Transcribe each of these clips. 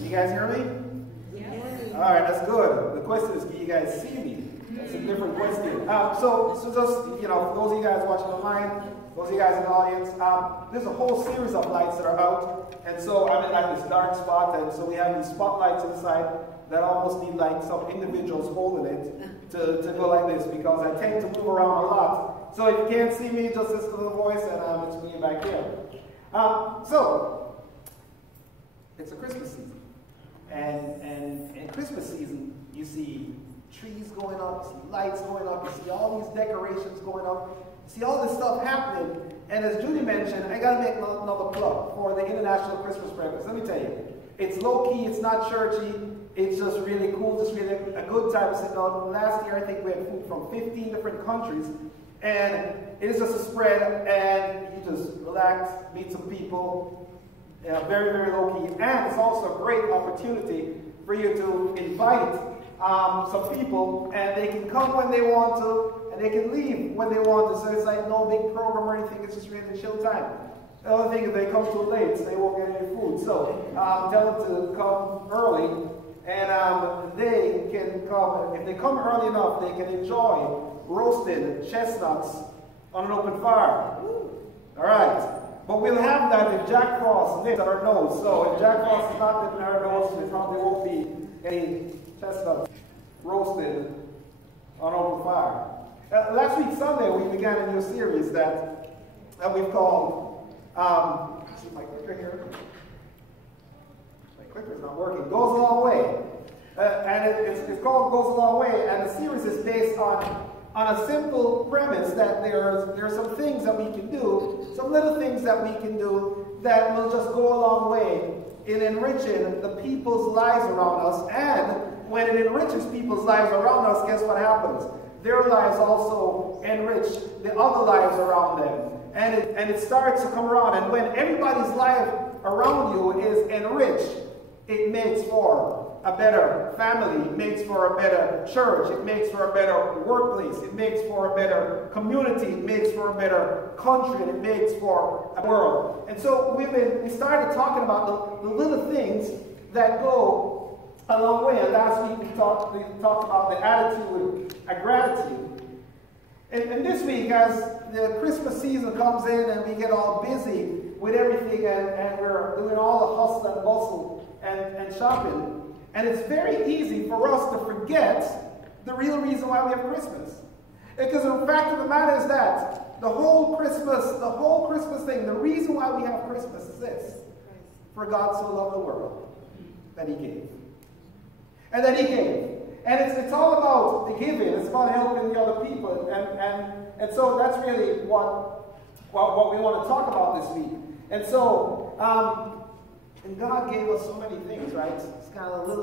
Can you guys hear me? Yes. All right, that's good. The question is, can you guys see me? That's a different question. So just, for those of you guys watching online, those of you guys in the audience, there's a whole series of lights that are out. And so I'm in like this dark spot, and so we have these spotlights inside that almost need like some individuals holding it to go like this, because I tend to move around a lot. So if you can't see me, just listen to the voice, and it's me back here. So it's a Christmas season. And in Christmas season, you see trees going up, you see lights going up, you see all these decorations going up, you see all this stuff happening. And as Judy mentioned, I got to make another plug for the International Christmas Breakfast. Let me tell you, it's low-key, it's not churchy, it's just really cool, just really a good time to sit down. Last year, I think we had food from 15 different countries, and it is just a spread, and you just relax, meet some people, very, very low-key. And it's also a great opportunity for you to invite some people, and they can come when they want to, and they can leave when they want to. So it's like no big program or anything, it's just really a chill time. The other thing is they come too late, so they won't get any food. So tell them to come early, and they can come. If they come early enough, they can enjoy roasted chestnuts on an open fire. All right. But we'll have that if Jack Frost nips at our nose. So if Jack Frost is not nipping at our nose, there probably won't be any chestnuts roasted on open fire. Last week, Sunday, we began a new series that we've called, see my clicker here? My clicker's not working. Goes a Long Way. And it's called Goes a Long Way, and the series is based on a simple premise that there are some things that we can do, some little things that we can do that will just go a long way in enriching the people's lives around us. And when it enriches people's lives around us, guess what happens? Their lives also enrich the other lives around them. And it starts to come around. And when everybody's life around you is enriched, it makes for a better family, it makes for a better church, it makes for a better workplace, it makes for a better community, it makes for a better country, and it makes for a world. And so we started talking about the little things that go a long way. And last week we talked about the attitude of gratitude. And this week, as the Christmas season comes in and we get all busy with everything, and we're doing all the hustle and bustle and shopping, and it's very easy for us to forget the real reason why we have Christmas. Because the fact of the matter is that the whole Christmas thing, the reason why we have Christmas is this: for God so loved the world that He gave. And that He gave. And it's all about the giving. It's about helping the other people. And so that's really what we want to talk about this week. And so, and God gave us so many things, right? It's kind of a little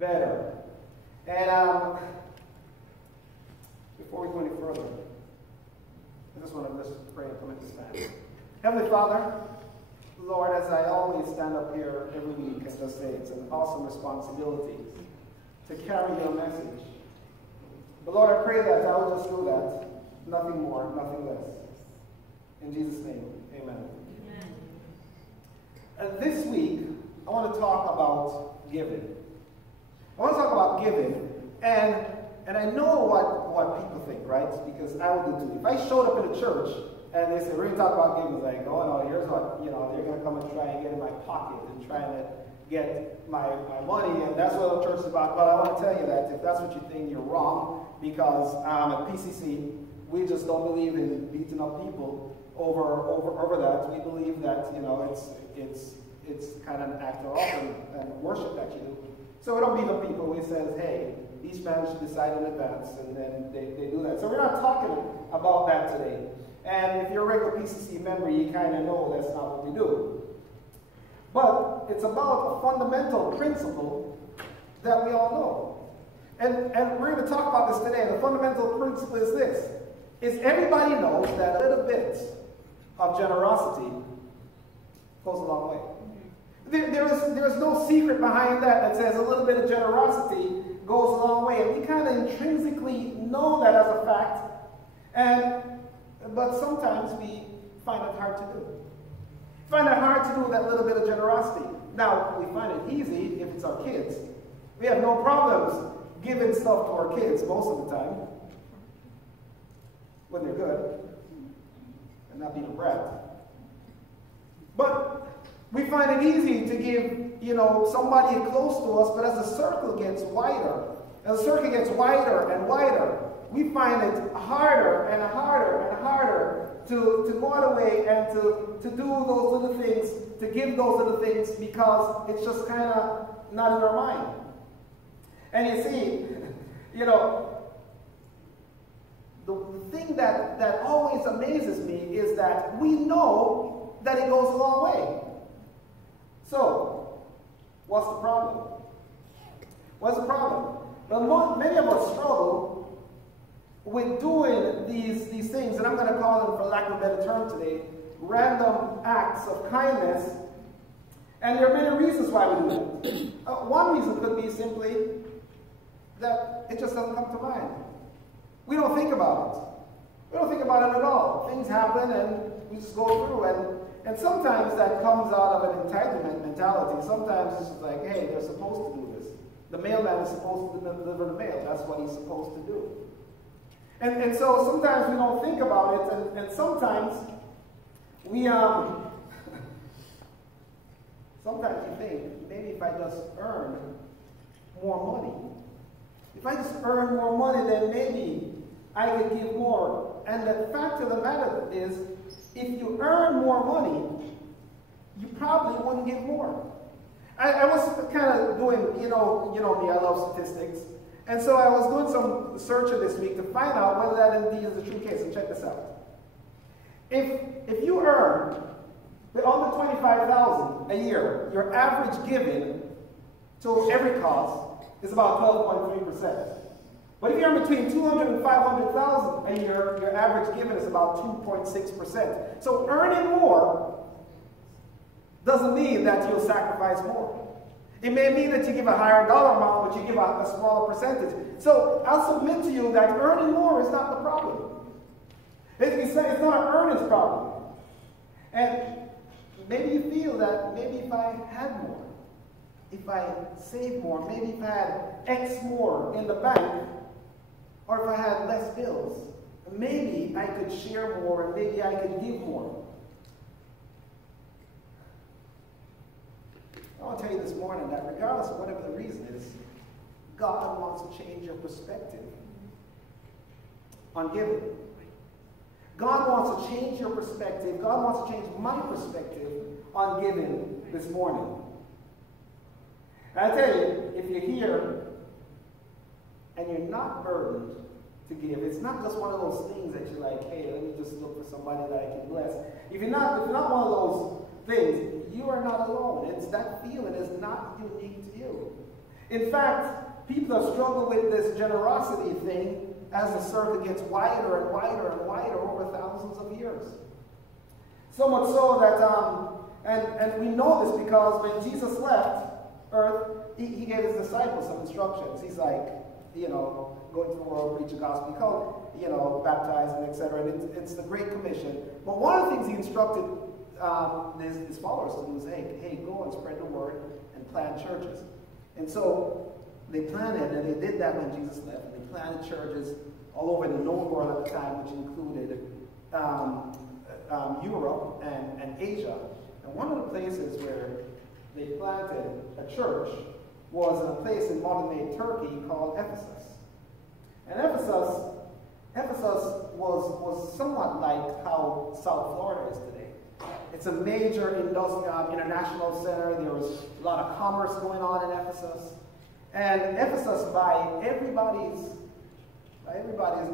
better. And before we go any further, I just want to pray and commit this time. Heavenly Father, Lord, as I always stand up here every week, as I say, it's an awesome responsibility to carry your message. But Lord, I pray that I will just do that. Nothing more, nothing less. In Jesus' name, amen. This week, I want to talk about giving. I want to talk about giving, and I know what people think, right? Because I would do too. If I showed up in a church and they said, we're going to talk about giving, it's like, oh no, here's what, they're going to come and try and get in my pocket and try to get my money, and that's what the church is about. But I want to tell you that if that's what you think, you're wrong, because at PCC, we just don't believe in beating up people over that. We believe that, it's kind of an act of offering and worship that you do. So we don't beat up people. We say, hey, each man should decide in advance, and then they do that. So we're not talking about that today. And if you're a regular PCC member, you kind of know that's not what we do. But it's about a fundamental principle that we all know. And we're going to talk about this today. The fundamental principle is this: is everybody knows that a little bit of generosity goes a long way. There is no secret behind that says a little bit of generosity goes a long way. And we kind of intrinsically know that as a fact. But sometimes we find it hard to do. Find it hard to do that little bit of generosity. Now, we find it easy if it's our kids. We have no problems giving stuff to our kids most of the time, when they're good, and not being a brat. But we find it easy to give, somebody close to us, but as the circle gets wider, and wider, we find it harder and harder and harder to go out of the way and to do those little things, to give those little things, because it's just kind of not in our mind. And you see, the thing that always amazes me is that we know that it goes a long way. So, what's the problem? What's the problem? Well, many of us struggle with doing these things, and I'm going to call them, for lack of a better term today, random acts of kindness. And there are many reasons why we do that. One reason could be simply that it just doesn't come to mind. We don't think about it. We don't think about it at all. Things happen and we just go through. And sometimes that comes out of an entitlement mentality. Sometimes it's just like, hey, they're supposed to do this. The mailman is supposed to deliver the mail. That's what he's supposed to do. And so sometimes we don't think about it, and sometimes we sometimes you think, maybe if I just earn more money. If I just earn more money, then maybe I could give more. And the fact of the matter is, if you earn more money, you probably wouldn't give more. I was kind of doing, you know me, I love statistics. And so I was doing some searching this week to find out whether that indeed is a true case. And check this out. If you earn under $25,000 a year, your average giving to every cause is about 12.3%. But if you earn between $200,000 and $500,000 a year, your average giving is about 2.6%. So earning more doesn't mean that you'll sacrifice more. It may mean that you give a higher dollar amount, but you give a smaller percentage. So I'll submit to you that earning more is not the problem. It's not an earnings problem. And maybe you feel that maybe if I had more, if I saved more, maybe if I had X more in the bank, or if I had less bills, maybe I could share more and maybe I could give more. I want to tell you this morning that regardless of whatever the reason is, God wants to change your perspective on giving. God wants to change your perspective. God wants to change my perspective on giving this morning. And I tell you, if you're here and you're not burdened to give, it's not just one of those things that you're like, hey, let me just look for somebody that I can bless. If you're not one of those things, you are not alone. That feeling is not unique to you. In fact, people have struggled with this generosity thing as the circle gets wider and wider and wider over thousands of years. So much so that, and we know this because when Jesus left earth, he gave his disciples some instructions. He's like, go into the world, preach the gospel, called, baptizing, etc. And it's the Great Commission. But one of the things he instructed his followers to do is, hey, go and spread the word and plant churches. And so they planted, and they did that when Jesus left. And they planted churches all over the known world at the time, which included Europe and Asia. And one of the places where they planted a church was in a place in modern-day Turkey called Ephesus. And Ephesus was somewhat like how South Florida is today. It's a major international center. There was a lot of commerce going on in Ephesus. And Ephesus, by everybody's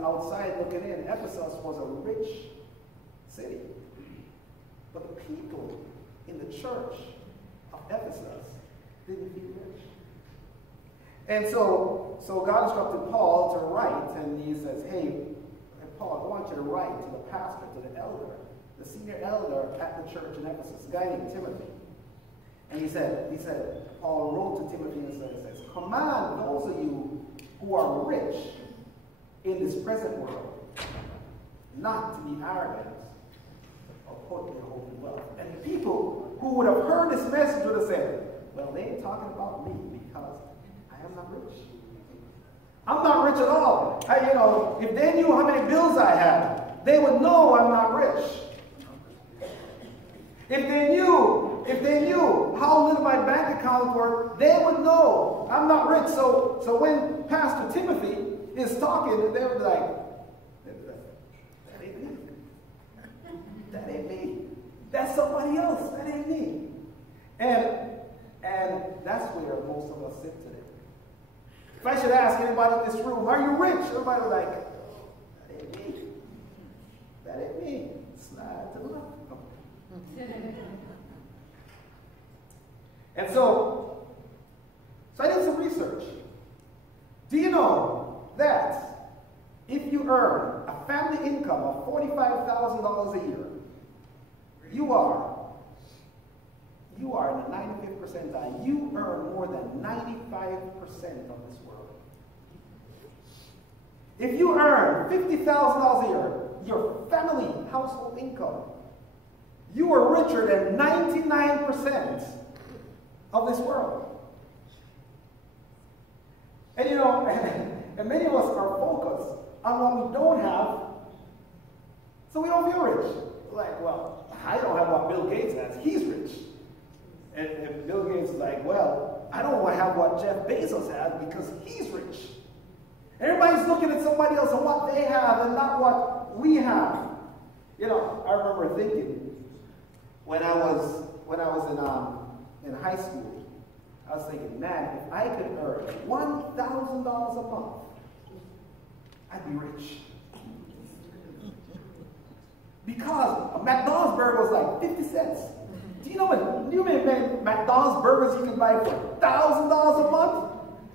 outside looking in, Ephesus was a rich city. But the people in the church of Ephesus didn't feel rich. And so God instructed Paul to write, and he says, hey, Paul, I want you to write to the pastor, to the elder, the senior elder at the church in Ephesus, a guy named Timothy. And he said, Paul wrote to Timothy and says, command those of you who are rich in this present world not to be arrogant or put their hope in wealth. And people who would have heard this message would have said, well, they ain't talking about me because I am not rich. I'm not rich at all. If they knew how many bills I had, they would know I'm not rich. If they knew how little my bank account were, they would know I'm not rich. So when Pastor Timothy is talking, they would be like, that ain't me. That ain't me. That's somebody else. That ain't me. And that's where most of us sit today. If I should ask anybody in this room, are you rich? Everybody would be like, that ain't me. That ain't me. Slide to the left. And so I did some research. Do you know that if you earn a family income of $45,000 a year, you are in the 95th percentile. You earn more than 95% of this world. If you earn $50,000 a year, your family household income, you are richer than 99% of this world. And and many of us are focused on what we don't have, so we don't feel rich. Like, well, I don't have what Bill Gates has. He's rich. And Bill Gates is like, well, I don't want to have what Jeff Bezos has because he's rich. Everybody's looking at somebody else and what they have and not what we have. I remember thinking when I was in high school, I was thinking, man, if I could earn $1,000 a month, I'd be rich. Because a McDonald's burger was like 50 cents. Do you know what McDonald's burgers you can buy for $1,000 a month?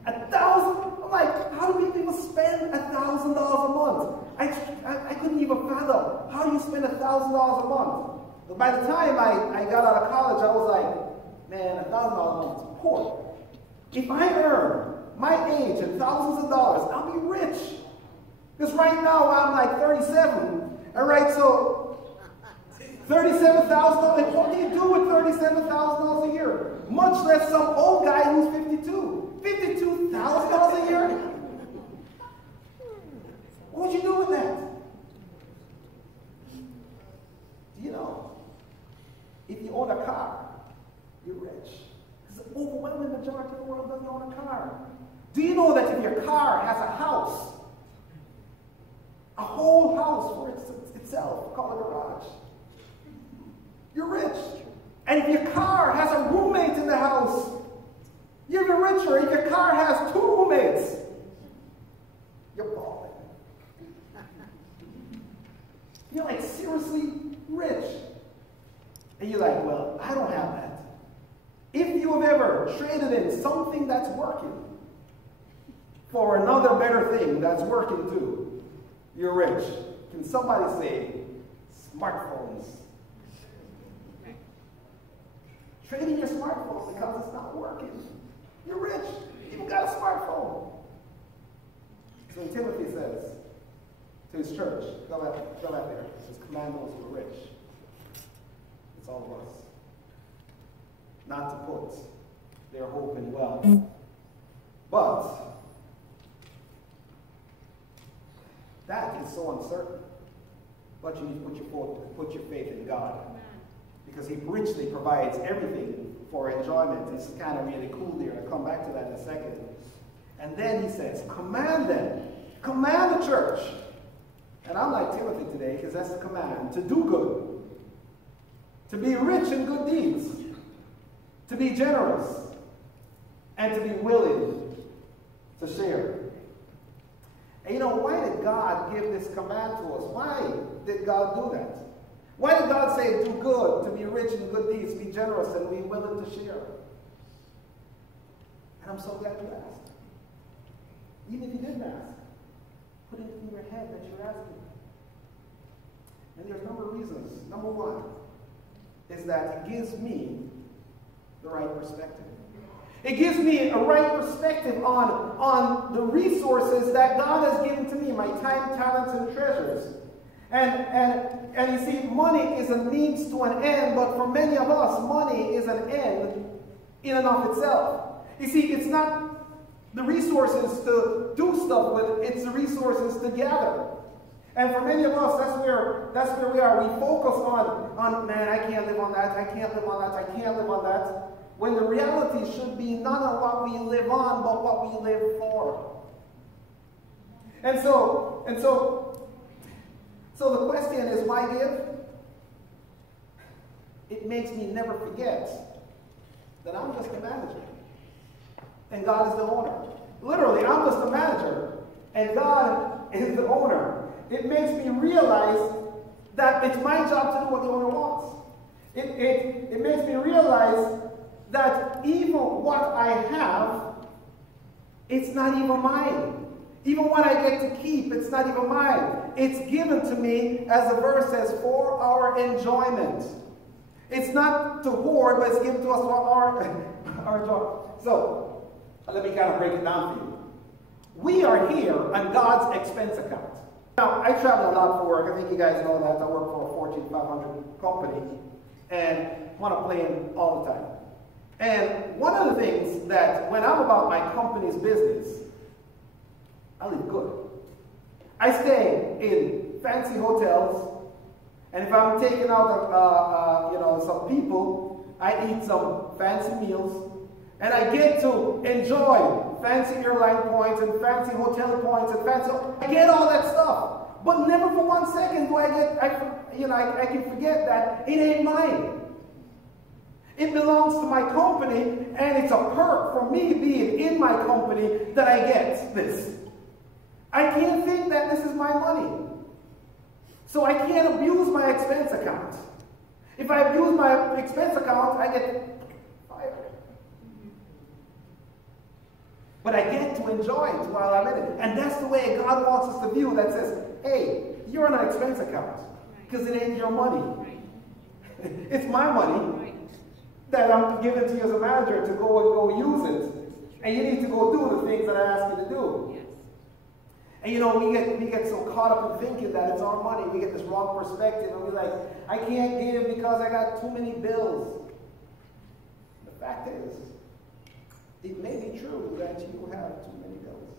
$1,000? I'm like, how do people spend $1,000 a month? I couldn't even fathom how you spend $1,000 a month. But by the time I got out of college, I was like, man, $1,000 a month is poor. If I earn my age and thousands of dollars, I'll be rich. Because right now I'm like 37. All right, so $37,000. What do you do with $37,000 a year? Much less some old guy who's 52. $52,000 a year? What would you do with that? Do you know? If you own a car, you're rich. Because the overwhelming majority of the world doesn't own a car. Do you know that if your car has a house, a whole house for itself, called a garage, you're rich. And if your car has a roommate in the house, you're even richer. If your car has 2 roommates, you're balling. You're like seriously rich. And you're like, well, I don't have that. If you have ever traded in something that's working for another better thing that's working too, you're rich. Can somebody say smartphones? Trading your smartphone because it's not working. You're rich. You've got a smartphone. So when Timothy says to his church, go out there, it says, command those who are rich. It's all of us. Not to put their hope in wealth. But that is so uncertain. But you need to put your faith in God. Because he richly provides everything for enjoyment. It's kind of really cool there. I'll come back to that in a second. And then he says, command them. Command the church. And I'm like Timothy today, because that's the command. To do good. To be rich in good deeds. To be generous. And to be willing to share. And why did God give this command to us? Why did God do that? Why did God say do good, to be rich in good deeds, be generous, and be willing to share? And I'm so glad you asked. Even if you didn't ask, put it in your head that you're asking. And there's a number of reasons. Number one is that it gives me the right perspective. It gives me a right perspective on the resources that God has given to me, my time, talents, and treasures. And you see, money is a means to an end, but for many of us, money is an end in and of itself. You see, it's not the resources to do stuff with, it's the resources to gather. And for many of us, that's where we are. We focus on, man, I can't live on that, I can't live on that, I can't live on that. When the reality should be none of what we live on, but what we live for. And so the question is, why give? It makes me never forget that I'm just a manager. And God is the owner. Literally, I'm just a manager. And God is the owner. It makes me realize that it's my job to do what the owner wants. It makes me realize that even what I have, it's not even mine. Even what I get to keep, it's not even mine. It's given to me, as the verse says, for our enjoyment. It's not to hoard, but it's given to us for our enjoyment. So, let me kind of break it down for you. We are here on God's expense account. Now, I travel a lot for work. I think you guys know that. I work for a Fortune 500 company and want to plane all the time. And one of the things that when I'm about my company's business, I live good. I stay in fancy hotels, and if I'm taking out some people, I eat some fancy meals, and I get to enjoy fancy airline points and fancy hotel points and fancy. I get all that stuff, but never for 1 second do I can forget that it ain't mine. It belongs to my company, and it's a perk for me being in my company that I get this. I can't think that this is my money. So I can't abuse my expense account. If I abuse my expense account, I get fired. But I get to enjoy it while I'm in it. And that's the way God wants us to view, that says, hey, you're on an expense account because it ain't your money. It's my money that I'm giving to you as a manager to go use it. And you need to go do the things that I ask you to do. And we get so caught up in thinking that it's our money. We get this wrong perspective, and we're like, I can't give because I got too many bills. The fact is, it may be true that you have too many bills.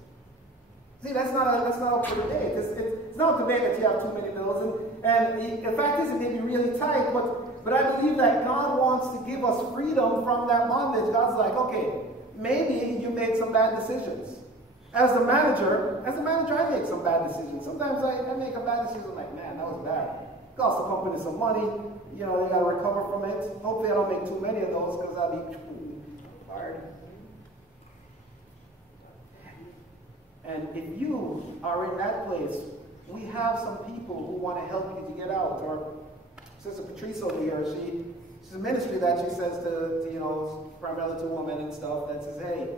See, that's not up for debate. It's not a debate that you have too many bills. And the fact is, it may be really tight, but I believe that God wants to give us freedom from that bondage. God's like, okay, maybe you made some bad decisions. As a manager, I make some bad decisions. Sometimes I make a bad decision, I'm like, man, that was bad. Cost the company some money. They got to recover from it. Hopefully I don't make too many of those because I'll be fired. And if you are in that place, we have some people who want to help you to get out. Or Sister Patrice over here, she's a ministry that she says to primarily to women and stuff, that says, hey,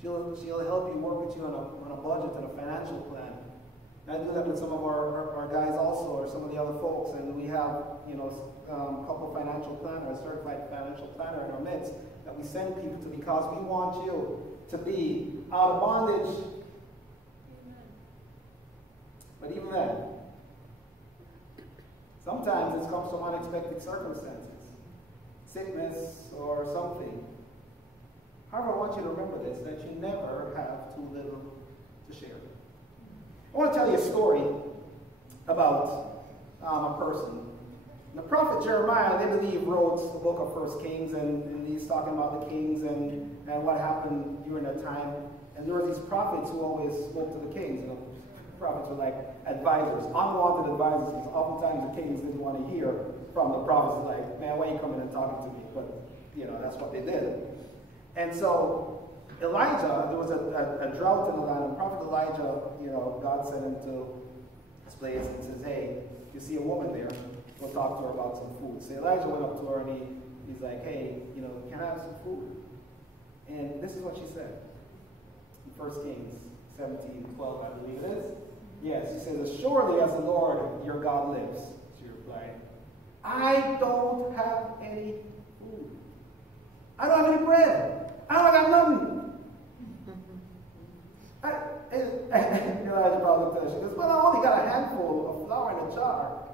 She'll help you, work with you on a budget and a financial plan. And I do that with some of our guys also, or some of the other folks, and we have a couple of financial planners, certified financial planner in our midst that we send people to, because we want you to be out of bondage. But even then, sometimes it comes from unexpected circumstances, sickness or something. However, I want you to remember this, that you never have too little to share. I want to tell you a story about a person. The prophet Jeremiah, they believe, wrote the book of 1 Kings, and he's talking about the kings and what happened during that time. And there were these prophets who always spoke to the kings. Prophets were like advisors, unwanted advisors, because oftentimes the kings didn't want to hear from the prophets. Like, man, why are you coming and talking to me? But, that's what they did. And so Elijah, there was a drought in the land, and Prophet Elijah, God sent him to this place and says, hey, if you see a woman there, go talk to her about some food. So Elijah went up to her and he's like, hey, can I have some food? And this is what she said in 1 Kings 17:12, I believe it is. Yes, she says, as surely as the Lord your God lives, she replied, I don't have any food. I don't have any bread. I don't got nothing. Elijah probably looked at her. She goes, well, I only got a handful of flour in a jar.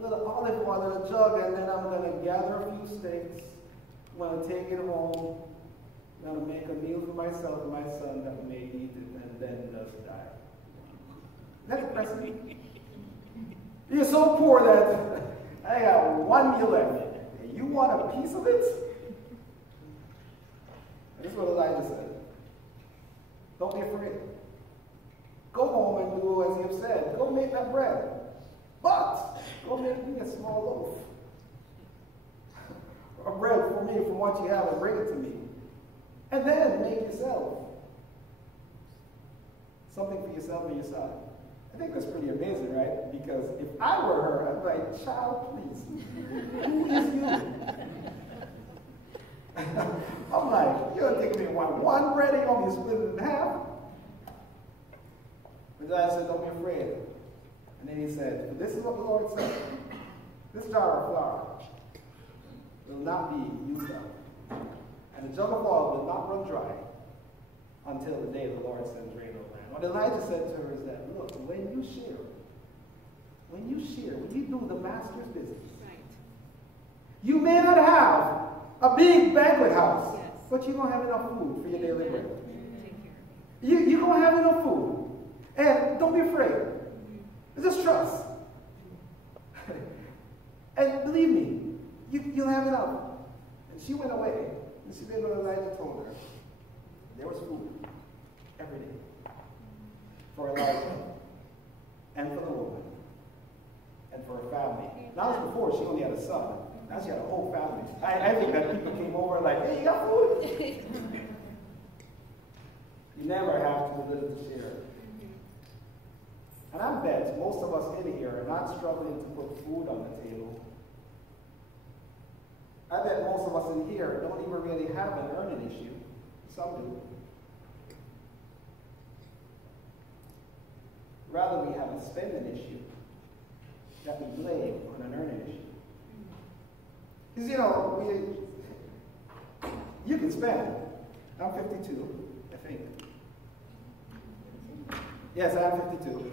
little olive oil in a jug, and then I'm going to gather a few steaks. I'm going to take it home. I'm going to make a meal for myself and my son that may eat it, and then just die. That's depressing. You're so poor that I got one meal left. And you want a piece of it? This is what Elijah said. Don't be afraid. Go home and do as you've said. Go make that bread. But go make me a small loaf of bread for me from what you have and bring it to me. And then make yourself something for yourself and your son. I think that's pretty amazing, right? Because if I were her, I'd be like, child, please. Who is you? I'm like, you're going to take me one bread, you're going to be split it in half. But God said, don't be afraid. And then he said, this is what the Lord said. This jar of flour will not be used up. And the jug of oil will not run dry until the day the Lord sends rain on the land. What Elijah said to her is that, look, when you share, when you do the master's business, right. You may not have a big banquet house, yes. But you're going to have enough food for your daily bread. You're going to have enough food. And don't be afraid. Just trust. And believe me, you'll have enough. And she went away. And she did what Elijah told her. There was food every day for Elijah and for the woman and for her family. Now, this before she only had a son. Now she had a whole family. I think that people came over like, hey, you got food? You never have to be little to share. And I bet most of us in here are not struggling to put food on the table. I bet most of us in here don't even really have an earning issue. Some do. Rather, we have a spending issue that we blame on an earning issue. Because, you know, you can spend. I'm 52, I think. Yes, I'm 52.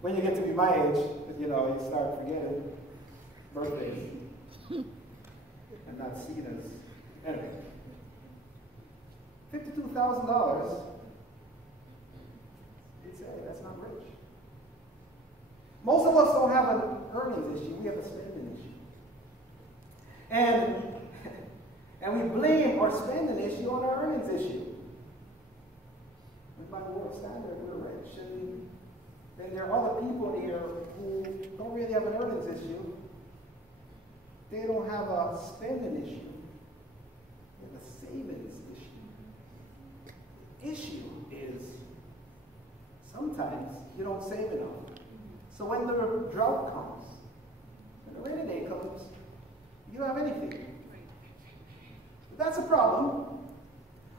When you get to be my age, you know, you start forgetting birthdays and not seeing us. Anyway, $52,000, you'd say that's not rich. Most of us don't have an earnings issue, we have a spending issue. And we blame our spending issue on our earnings issue. And by the world standard, we're rich. And then there are other people here who don't really have an earnings issue. They don't have a spending issue. They have a savings issue. The issue is sometimes you don't save enough. So when the drought comes, when the rainy day comes, you don't have anything. That's a problem.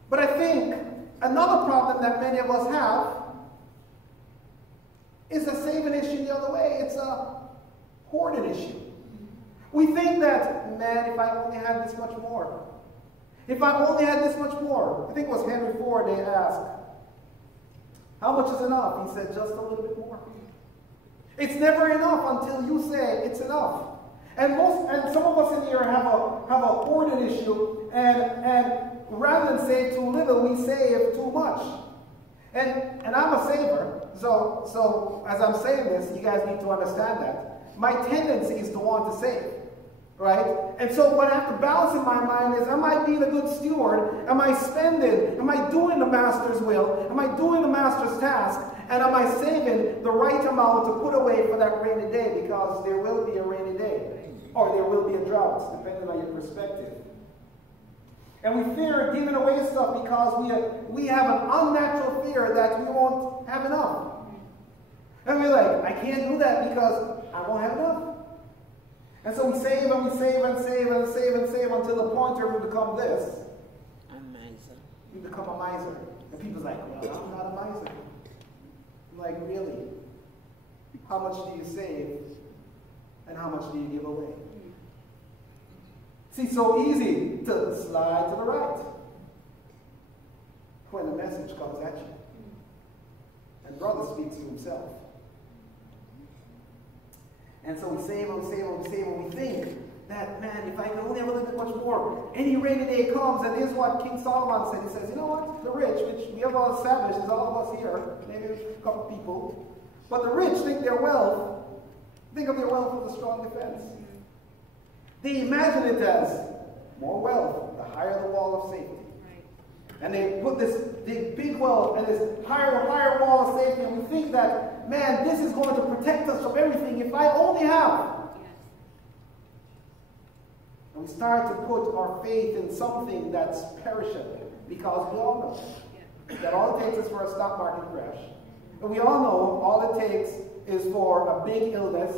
But I think another problem that many of us have is a saving issue the other way. It's a hoarding issue. We think that, man, if I only had this much more. If I only had this much more. I think it was Henry Ford, they asked, how much is enough? He said, just a little bit more. It's never enough until you say it's enough. And some of us in here have a hoarding issue, and rather than save too little, we save too much. And I'm a saver, so as I'm saying this, you guys need to understand that. My tendency is to want to save, right? And so what I have to balance in my mind is, am I being a good steward? Am I spending? Am I doing the master's will? Am I doing the master's task? And am I saving the right amount to put away for that rainy day? Because there will be a rainy day. Or there will be a drought, depending on your perspective. And we fear giving away stuff because we have an unnatural fear that we won't have enough. And we're like, I can't do that because I won't have enough. And so we save and we save and save and save and save until the point where we become this. A miser. We become a miser. And people's like, well, I'm not a miser. I'm like, really? How much do you save? And how much do you give away? See, so easy to slide to the right when the message comes at you. And brother speaks to himself. And so we save and we save and we save and we think that, man, if I can only have a little bit much more, any rainy day comes, and here's what King Solomon said. He says, you know what? The rich, which we have all established, is all of us here, maybe a couple people, but the rich think of their wealth as a strong defense. They imagine it as more wealth, the higher the wall of safety. And they put this big wealth and this higher wall of safety, and we think that, man, this is going to protect us from everything if I only have. And we start to put our faith in something that's perishable, because we all know that all it takes is for a stock market crash. And we all know all it takes is for a big illness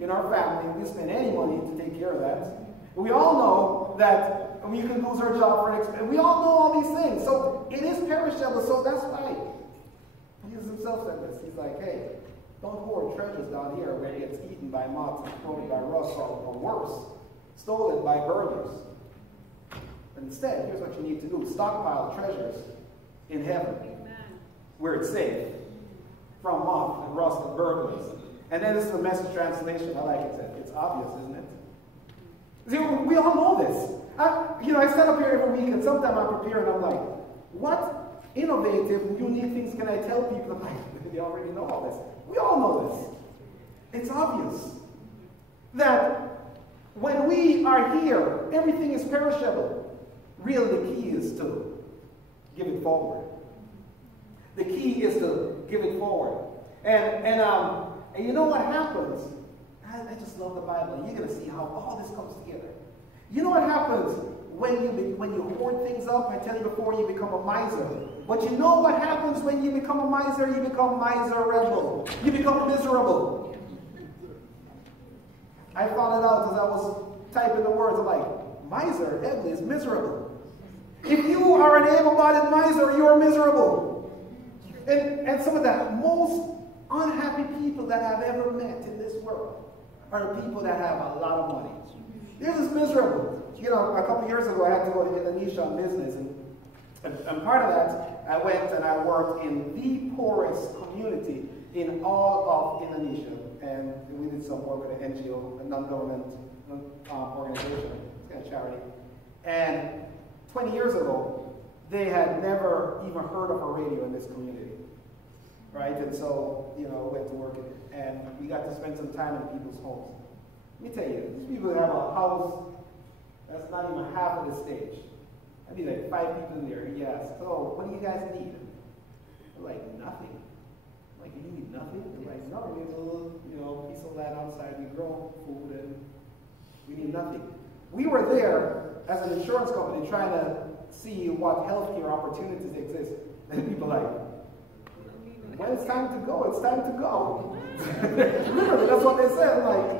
in our family. We spend any money to take care of that. We all know that we can lose our job for an expense. We all know all these things. So it is perishable. So that's why Jesus himself said this. He's like, hey, don't hoard treasures down here where it gets eaten by moths, corroded by rust, or worse, stolen by burglars. But instead, here's what you need to do. Stockpile treasures in heaven, where it's safe from moth and rust and burglars. And then this is the Message translation. I like it. It's obvious, isn't it? See, we all know this. I stand up here every week, and sometimes I prepare, and I'm like, what innovative, unique things can I tell people? I'm like, they already know all this. We all know this. It's obvious that when we are here, everything is perishable. Really, the key is to give it forward. The key is to give it forward. And you know what happens? I just love the Bible. You're going to see how all this comes together. You know what happens when you hoard things up? I tell you before, you become a miser. But you know what happens when you become a miser? You become miserable. You become miserable. I found it out as I was typing the words. I'm like, miser, Edley, is miserable. If you are an able-bodied miser, you are miserable. And some of the most unhappy people that I've ever met in this world are the people that have a lot of money. They're just miserable. You know, a couple years ago, I had to go to Indonesia on business, and part of that, I went and I worked in the poorest community in all of Indonesia, and we did some work with an NGO, a non-government organization, it's kind of charity. And 20 years ago, they had never even heard of a radio in this community. Right? And so, went to work in it. And we got to spend some time in people's homes. Let me tell you, these people have a house that's not even half of the stage. I'd be like 5 people in there. He asked, so what do you guys need? They're like, nothing. I'm like, you need nothing? They're like, no, we have a little, piece of land outside. We grow food and we need nothing. We were there as an insurance company trying to see what healthcare opportunities exist. And people are like, when it's time to go, it's time to go. Literally, that's what they said. Like,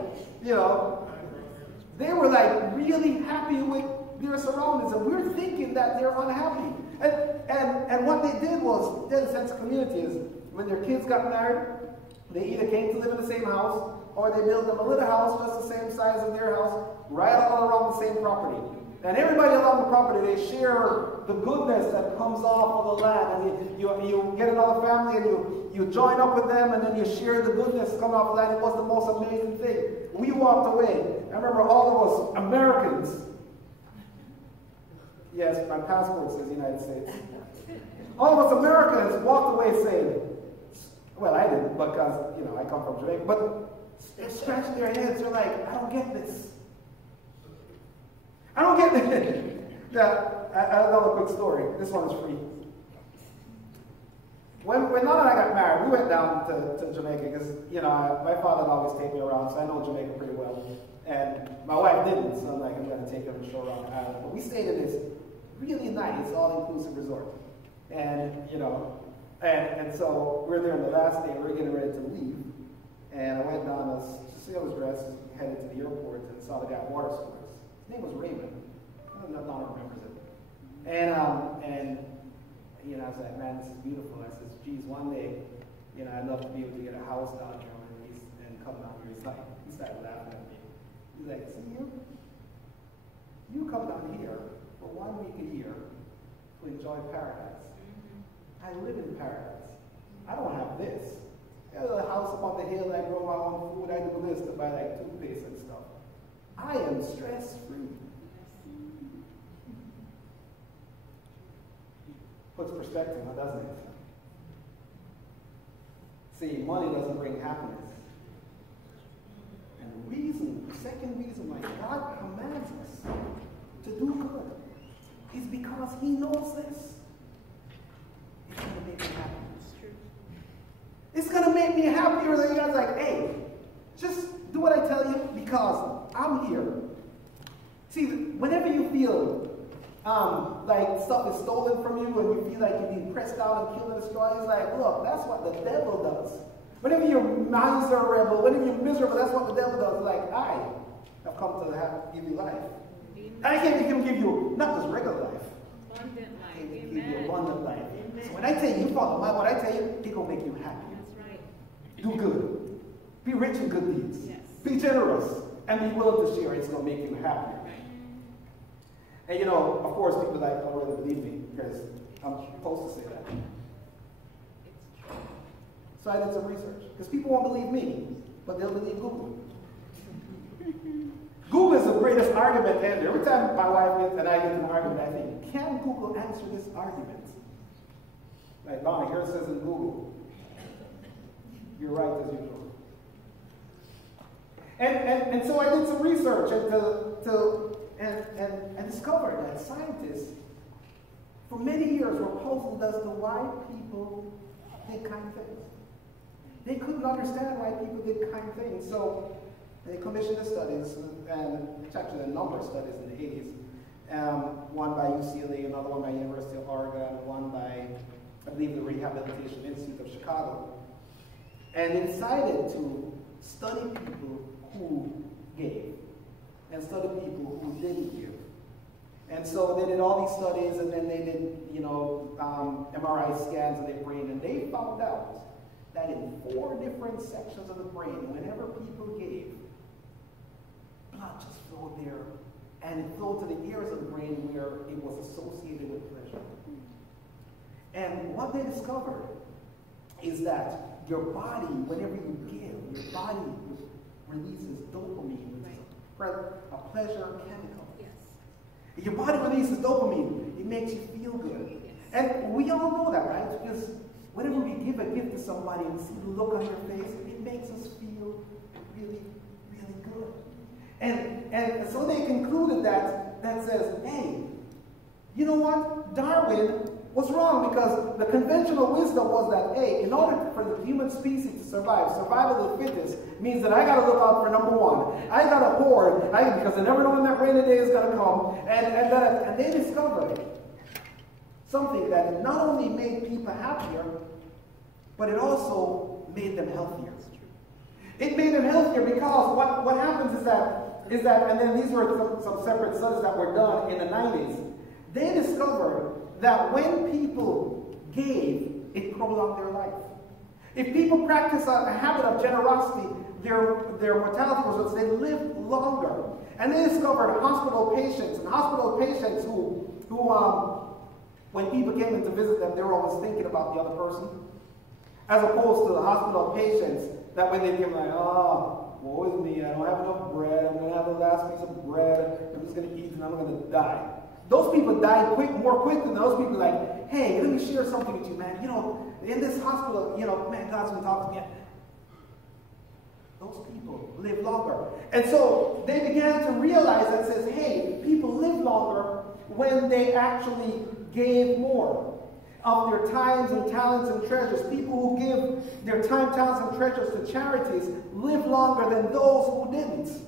they were like really happy with their surroundings, and we're thinking that they're unhappy. And what they did was, they had a sense of community. Is when their kids got married, they either came to live in the same house, or they built them a little house just the same size as their house, right all around the same property. And everybody along the property, they share the goodness that comes off of the land. And you get another family and you join up with them, and then you share the goodness coming off the land. It was the most amazing thing. We walked away. I remember all of us Americans. Yes, my passport says United States. All of us Americans walked away saying, well, I didn't, because, I come from Jamaica, but they're scratching their heads. They're like, I don't get this. I don't get it. I'll tell a quick story. This one is free. When Nana and I got married, we went down to Jamaica because, my father would always take me around, so I know Jamaica pretty well. And my wife didn't, so I'm like, I'm going to take her and show around the island. But we stayed in this really nice, all-inclusive resort. And, and so we're there on the last day. We're getting ready to leave. And I went down to see I was dressed, headed to the airport, and saw the guy at water sports. His name was Raymond. I don't know if Donna remembers it. And I was like, man, this is beautiful. I said, geez, one day, I'd love to be able to get a house down here and come down here. He started laughing at me. He's like, see you come down here for 1 week a year to enjoy paradise. I live in paradise. I don't have this. got a little house up on the hill, I grow my own food, I do this to buy like toothpaste and stuff. I am stress-free. Puts perspective, doesn't it? See, money doesn't bring happiness. And the second reason why God commands us to do good is because he knows this. It's going to make me happy. It's going to make me happier than you guys like, hey, just do what I tell you because I'm here. See, whenever you feel like stuff is stolen from you and you feel like you're being pressed down and killed and destroyed, it's like, look, that's what the devil does. Whenever you're miser or rebel, whenever you're miserable, that's what the devil does. It's like, I have come to give you life. And I can't even give you not just regular life. Abundant life. I can give you abundant life. So when I tell you, follow what I tell you, it's going to make you happy. That's right. Do good. Be rich in good deeds. Yes. Be generous. And be willing to share. It's going to make you happy. And you know, of course, people like don't really believe me because I'm supposed to say that. So I did some research because people won't believe me, but they'll believe Google. Google is the greatest argument ever. Every time my wife and I get in an argument, I think, can Google answer this argument? Like, Bonnie, here it says in Google. You're right as usual. And so I did some research and discovered that scientists, for many years, were puzzled as to why people did kind things. They couldn't understand why people did kind things. So they commissioned the studies, and it's actually a number of studies in the 80s. One by UCLA, another one by University of Oregon, one by, I believe, the Rehabilitation Institute of Chicago. And they decided to study people who gave and study people who didn't give. And so they did all these studies, and then they did, MRI scans of their brain, and they found out that in 4 different sections of the brain, whenever people gave, blood just flowed there, and it flowed to the areas of the brain where it was associated with pleasure. And what they discovered is that your body, whenever you give, your body releases dopamine, which is a pleasure chemical. Yes. If your body releases dopamine, it makes you feel good. Yes. And we all know that, right? Because whenever we give a gift to somebody and see the look on their face, it makes us feel really, really good. And so they concluded that says, hey, you know what? Darwin was wrong because the conventional wisdom was that, hey, in order for the human species to survive, survival of the fittest means that I got to look out for number one. I got to hoard, because I never know when that rainy day is going to come. And they discovered something that not only made people happier, but it also made them healthier. It made them healthier because what happens is that, and then these were some separate studies that were done in the 90s. They discovered that when people gave, it prolonged their life. If people practice a habit of generosity, their mortality was they lived longer. And they discovered hospital patients who when people came in to visit them, they were always thinking about the other person, as opposed to the hospital patients that when they came like, oh, woe is me, I don't have enough bread, I'm going to have the last piece of bread, I'm just going to eat and I'm going to die. Those people died more quickly than those people like, hey, let me share something with you, man. In this hospital, man, God's been talking to me. Those people live longer. And so they began to realize that says, hey, people live longer when they actually gave more of their times and talents and treasures. People who give their time, talents, and treasures to charities live longer than those who didn't.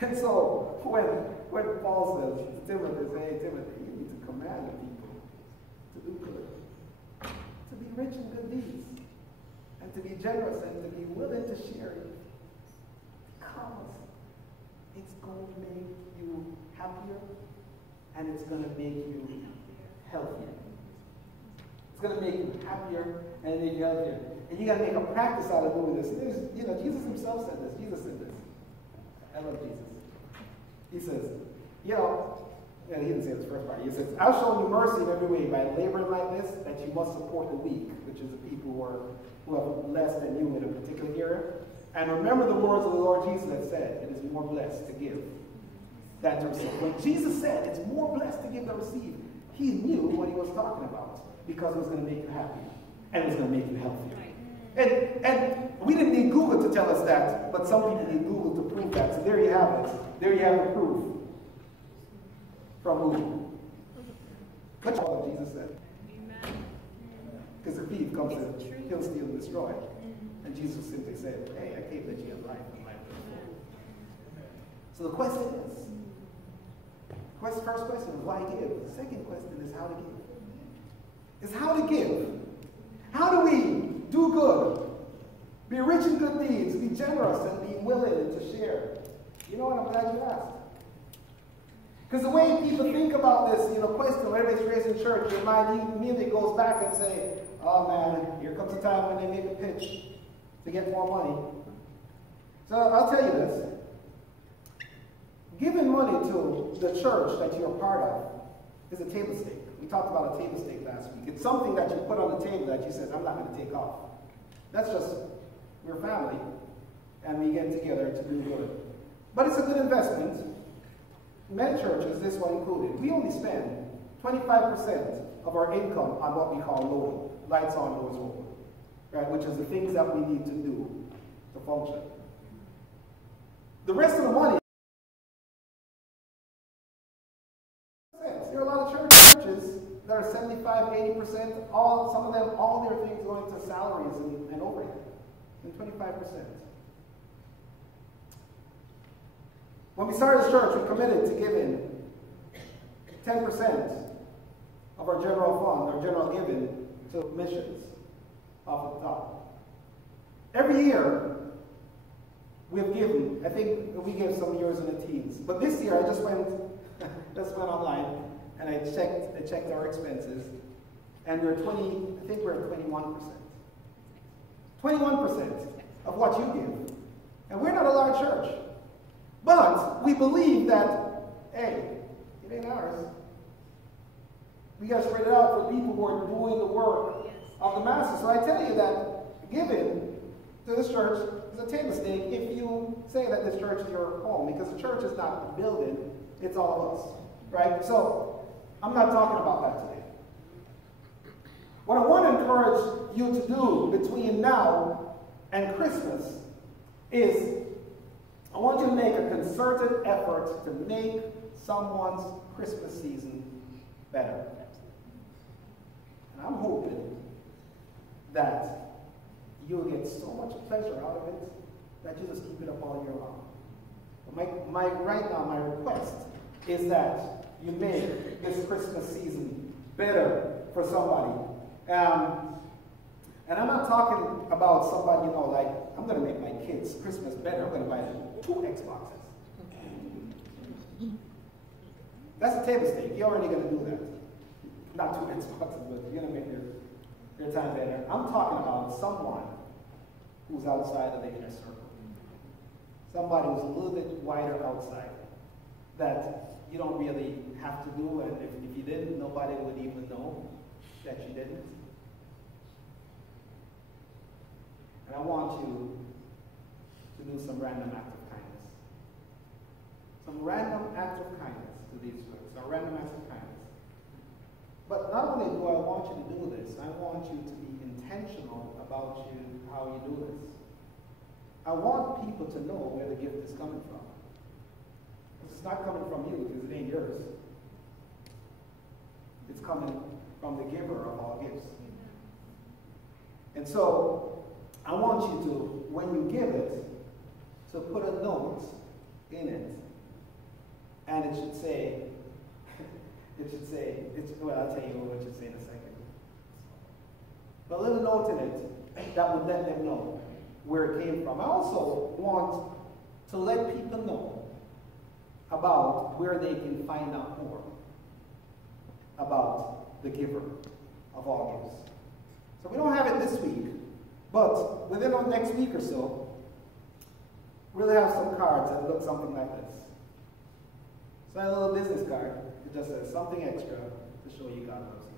And so when Paul says to Timothy, hey, Timothy, you need to command the people to do good, to be rich in good deeds, and to be generous and to be willing to share it, because it's going to make you happier and it's going to make you healthier. It's going to make you happier and make you healthier. And you got to make a practice out of doing this. Jesus himself said this. Jesus said this. I love Jesus. He says, Yeah, he didn't say this first part. He says, I've shown you mercy in every way by laboring like this, that you must support the weak, which is the people who have less than you in a particular area. And remember the words of the Lord Jesus that said, it is more blessed to give than to receive. When Jesus said it's more blessed to give than receive, he knew what he was talking about, because it was going to make you happy and it was going to make you healthier. And we didn't need Google to tell us that, but some people need Google to prove that. So there you have it. There you have the proof. From who? That's what Jesus said. Because the thief comes to kill, steal, and destroy. And Jesus simply said, hey, I came that you have life and life to the full. So the question is, first question is why give? The second question is how to give. Is how to give. How do we do good? Be rich in good deeds, be generous, and be willing to share. You know what? I'm glad you asked. Because the way people think about this, question, whenever it's raised in church, your mind immediately goes back and say, oh man, here comes a time when they make a pitch to get more money. So I'll tell you this. Giving money to the church that you're a part of is a table stake. We talked about a table stake last week. It's something that you put on the table that you said, I'm not going to take off. That's just, we're family, and we get together to do good. But it's a good investment. Many churches, this one included, we only spend 25% of our income on what we call load, lights on, doors open, right? Which is the things that we need to do to function. The rest of the money, there are a lot of churches that are 75, 80%, some of them, all their things going to salaries and overhead, and 25%. When we started this church, we committed to giving 10% of our general fund, our general giving, to missions off the top. Every year, we've given, I think we gave some years in the teens. But this year, I just went online, and I checked our expenses, and I think we're at 21%. 21% of what you give. And we're not a large church. But we believe that, hey, it ain't ours. We got to spread it out for people who are doing the work of the masses. So I tell you that giving to this church is a table stake if you say that this church is your home, because the church is not a building, it's all of us, right? So I'm not talking about that today. What I want to encourage you to do between now and Christmas is I want you to make a concerted effort to make someone's Christmas season better. And I'm hoping that you'll get so much pleasure out of it that you just keep it up all year long. But right now, my request is that you make this Christmas season better for somebody. And I'm not talking about somebody, like, I'm going to make my kids' Christmas better. I'm going to buy them 2 Xboxes. That's a table stake. You're already going to do that. Not 2 Xboxes, but you're going to make their time better. I'm talking about someone who's outside of the inner circle. Somebody who's a little bit wider outside that you don't really have to do, and if you didn't, nobody would even know that you didn't. And I want you to do some random act of kindness. Some random act of kindness to these folks. Some random acts of kindness. But not only do I want you to do this, I want you to be intentional about how you do this. I want people to know where the gift is coming from. Because it's not coming from you, because it ain't yours. It's coming from the giver of all gifts. And so, I want you to, when you give it, to put a note in it. And it should say, well, I'll tell you what it should say in a second. But a little note in it that would let them know where it came from. I also want to let people know about where they can find out more about the giver of all gifts. So we don't have it this week, but within the next week or so, we'll have some cards that look something like this. So I have a little business card. It It just says something extra to show you God loves you.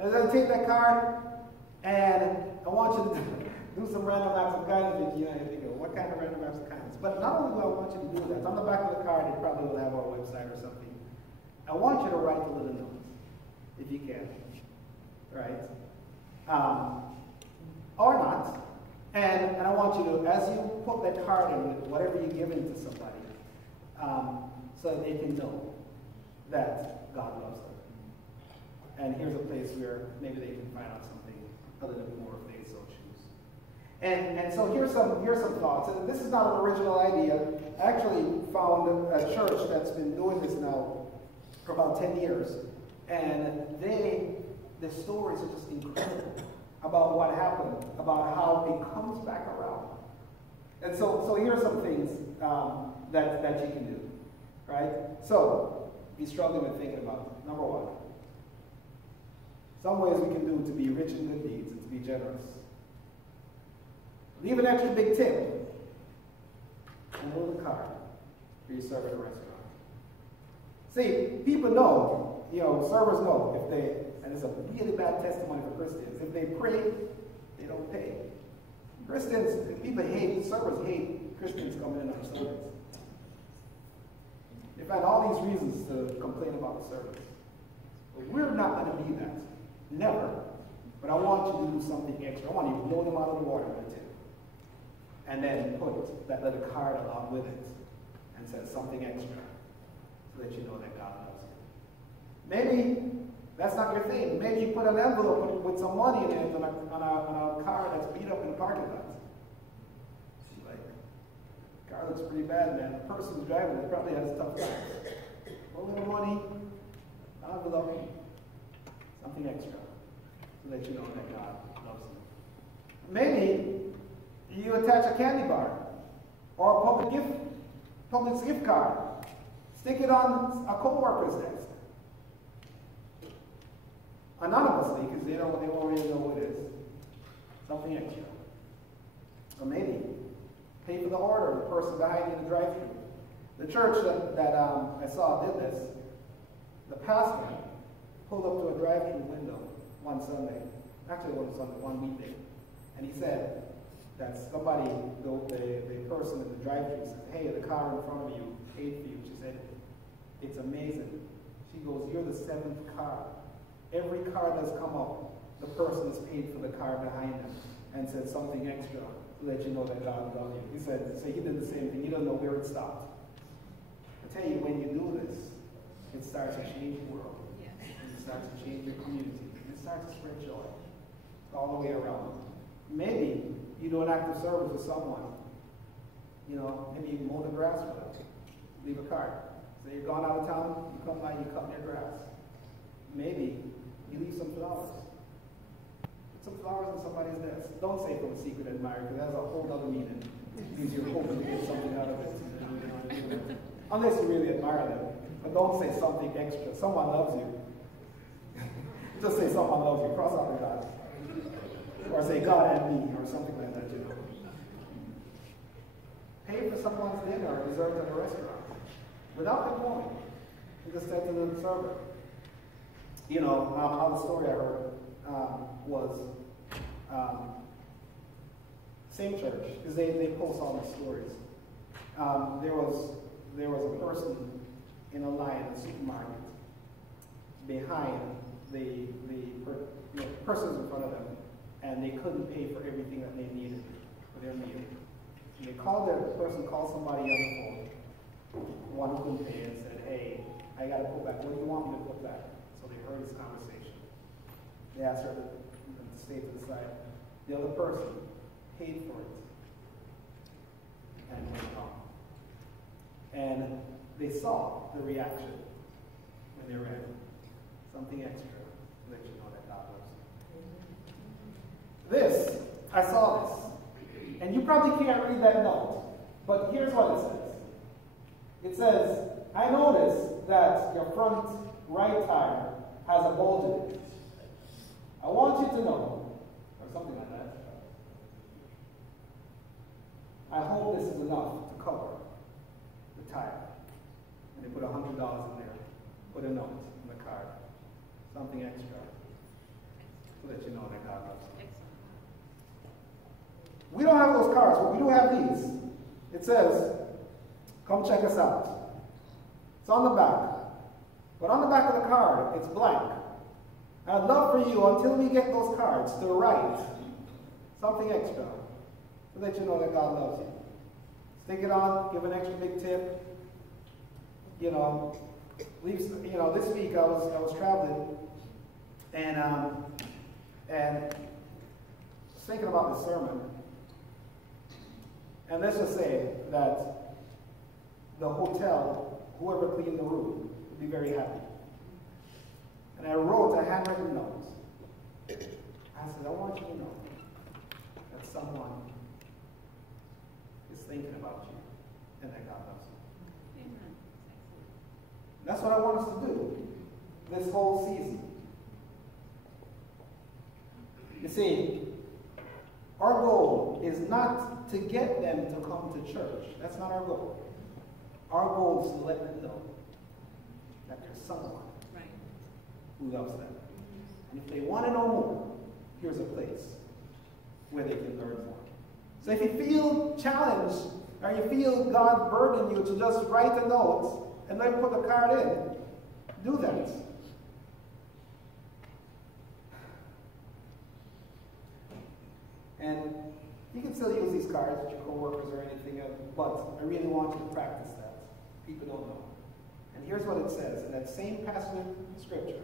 And then take that card, and I want you to do some random acts of kindness. You know, you think, what kind of random acts of kindness? But not only do I want you to do that, on the back of the card, it probably will have our website or something. I want you to write a little note, if you can, right? Or not. And I want you to, as you put that card in with whatever you're giving to somebody, so that they can know that God loves them. And here's a place where maybe they can find out something a little bit more if they so choose. And so here's some thoughts. And this is not an original idea. I actually found a church that's been doing this now for about 10 years. And the stories are just incredible about what happened, about how it comes back around. And so here's some things that you can do, right? So, if you're struggling with thinking about it, number one, some ways we can do to be rich in good deeds and to be generous. Leave an extra big tip and a little card for your server at a restaurant. See, people know, servers know if they, and it's a really bad testimony for Christians, if they pray, they don't pay. Christians, servers hate Christians coming in on service. They find all these reasons to complain about the service. But we're not going to be that. Never. But I want you to do something extra. I want you to blow them out of the water with a tip. And then put that little card along with it and say something extra so that you know that God loves you. Maybe that's not your thing. Maybe you put an envelope with some money in it on a car that's beat up in the parking lot. She's like, car looks pretty bad, man. The person who's driving it probably has tough times. A little money, an envelope, something extra so that you know that God loves you. Maybe you attach a candy bar or a public gift card. Stick it on a co-worker's desk. Anonymously, because they won't really know what it is. Something extra. Or maybe pay for the order of the person behind you in the drive-thru. The church that I saw did this. The pastor pulled up to a drive-thru window one Sunday. Actually, it wasn't Sunday, one weekday. And he said that somebody, the person in the drive-thru said, hey, the car in front of you paid for you. She said, it's amazing. She goes, you're the seventh car. Every car that's come up, the person has paid for the car behind them and said something extra to let you know that God loves you. He said, so he did the same thing. He doesn't know where it stopped. I tell you, when you do this, it starts to change the world. Yes. It starts to change your community. It starts to spread joy all the way around. Maybe you do an act of service with someone. Maybe you mow the grass for them. Leave a card. So you're gone out of town, you come by, you cut their grass. Maybe you leave some flowers. Put some flowers on somebody's desk. Don't say from a secret admirer, because that's a whole other meaning. Because you're hoping to get something out of it. Unless you really admire them. But don't say something extra. Someone loves you. Just say someone loves you. Cross out the God. Or say God and me, or something like that, Pay for someone's dinner or dessert at a restaurant. Without them knowing. You just said to the server. How the story I heard was same church, because they post all these stories. There was a person in a line in the supermarket behind the persons in front of them, and they couldn't pay for everything that they needed for their meal. And the person called somebody on the phone, one who couldn't pay, and said, hey, I got to put back. What do you want me to put back? So they heard this conversation. They asked her to stay to the side. The other person paid for it and went on. And they saw the reaction when they read something extra to let you know that God loves you. I saw this. And you probably can't read that note, but here's what it says. It says, I noticed that your front right tire has a bulge in it. I want you to know, or something like that. I hope this is enough to cover the tire. And they put $100 in there Put a note on the card. Something extra. So that you know that God loves you. We don't have those cards, but we do have these. It says, come check us out. It's on the back. But on the back of the card, it's blank. I'd love for you, until we get those cards, to write something extra so that you know that God loves you. Stick it on, give an extra big tip. You know, this week I was traveling and thinking about the sermon. And let's just say that the hotel, whoever cleaned the room, would be very happy. And I wrote a handwritten note. I said, I want you to know that someone is thinking about you and that God loves you. Amen. That's what I want us to do this whole season. You see, our goal is not to get them to come to church. That's not our goal. Our goal is to let them know that there's someone who loves them. And if they want to know more, here's a place where they can learn more. So if you feel challenged or you feel God burden you to just write a note and then put the card in, do that. And you can still use these cards with your coworkers or anything else, but I really want you to practice that. People don't know. And here's what it says in that same passage of scripture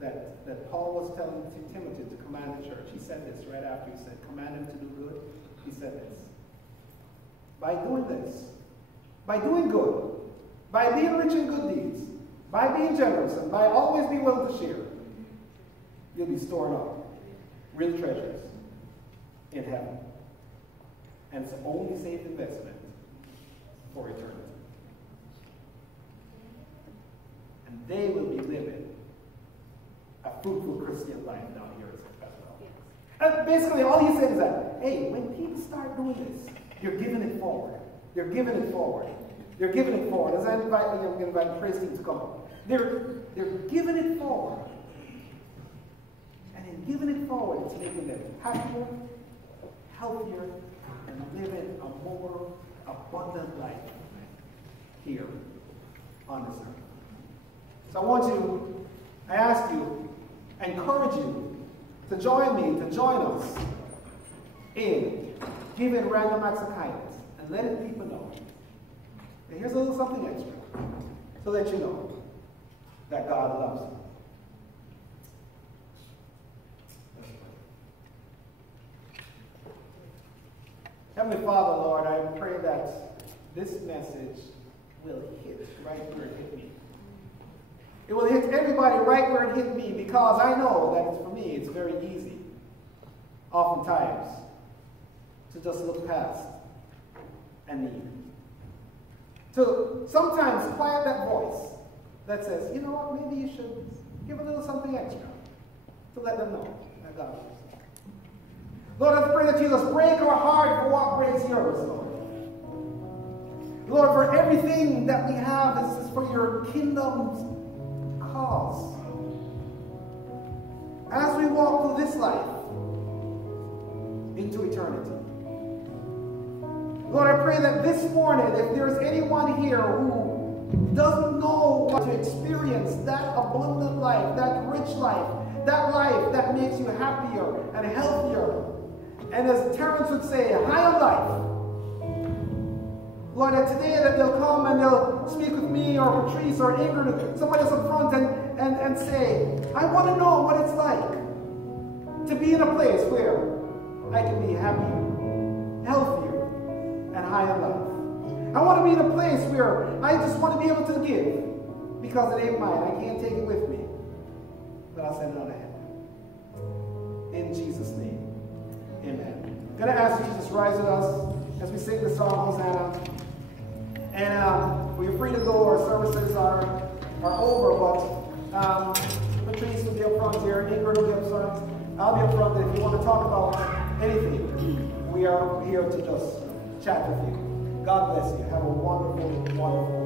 that Paul was telling Timothy to command the church. He said this right after he said, command him to do good. He said this. By doing this, by doing good, by being rich in good deeds, by being generous, and by always being willing to share, you'll be storing up real treasures in heaven. And it's the only safe investment for eternity. And they will be living a fruitful Christian life down here as well. And basically, all he said is that, hey, when people start doing this, you're giving it forward. They're giving it forward. They're giving it forward. As I invite the praise team to come up. They're giving it forward. And in giving it forward, it's making them happier, healthier, and living a more abundant life here on this earth. So I ask you, I encourage you to join me, to join us in giving random acts of kindness and letting people know. And here's a little something extra so that you know that God loves you. Heavenly Father, Lord, I pray that this message will hit right where it hit me. It will hit everybody right where it hit me, because I know that for me it's very easy, oftentimes, to just look past and need. To sometimes quiet that voice that says, you know what, maybe you should give a little something extra to let them know that God loves them. Lord, I pray that you just break our heart for what breaks yours, Lord. Lord, for everything that we have, this is for your kingdom's cause. As we walk through this life into eternity. Lord, I pray that this morning, if there's anyone here who doesn't know what to experience that abundant life, that rich life that makes you happier and healthier, and as Terrence would say, higher life. Lord, that today that they'll come and they'll speak with me or Patrice or Ingrid, somebody else up front, and say, I want to know what it's like to be in a place where I can be happier, healthier, and higher life. I want to be in a place where I just want to be able to give because it ain't mine. I can't take it with me, but I'll send it on ahead. In Jesus' name. Amen. I'm going to ask you to just rise with us as we sing the song, Hosanna. And we're free to go. Our services are over, but Patrice will be up front here. Ingrid will be up front. I'll be up front. If you want to talk about anything, we are here to just chat with you. God bless you. Have a wonderful, wonderful